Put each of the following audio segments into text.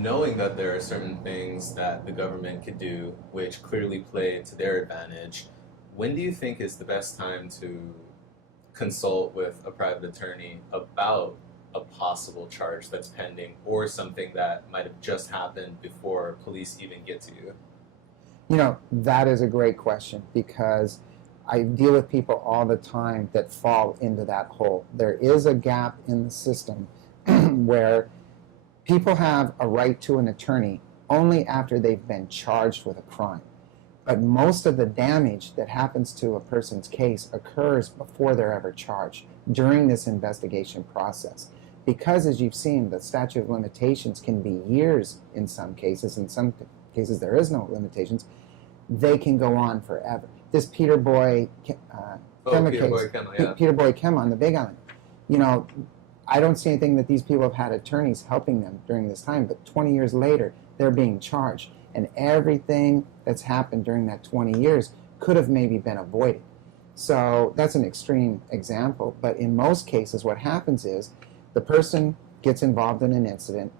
knowing that there are certain things that the government could do which clearly play to their advantage, when do you think is the best time to consult with a private attorney about a possible charge that's pending or something that might have just happened before police even get to you? You know, that is a great question because I deal with people all the time that fall into that hole. There is a gap in the system where people have a right to an attorney only after they've been charged with a crime. But most of the damage that happens to a person's case occurs before they're ever charged, during this investigation process. Because, as you've seen, the statute of limitations can be years in some cases. In some cases, there is no limitations. They can go on forever. This Boy Kema Peter Boy case, Kema, yeah. Peter Boy Kema on the Big Island, you know, I don't see anything that these people have had attorneys helping them during this time, but 20 years later, they're being charged. And everything that's happened during that 20 years could have maybe been avoided. So that's an extreme example, but in most cases what happens is the person gets involved in an incident,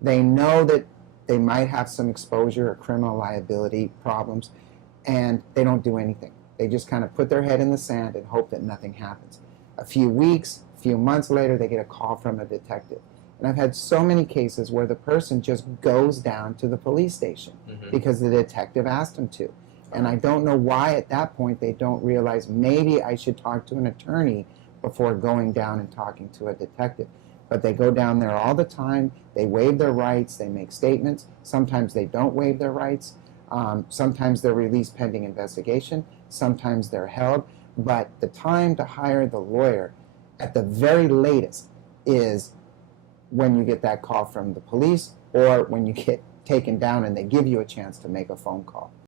they know that they might have some exposure or criminal liability problems, and they don't do anything. They just kind of put their head in the sand and hope that nothing happens. A few weeks, a few months later, they get a call from a detective. And I've had so many cases where the person just goes down to the police station because the detective asked them to. And I don't know why at that point they don't realize maybe I should talk to an attorney before going down and talking to a detective. But they go down there all the time, they waive their rights, they make statements. Sometimes they don't waive their rights. Sometimes they're released pending investigation. Sometimes they're held. But the time to hire the lawyer at the very latest is when you get that call from the police or when you get taken down and they give you a chance to make a phone call.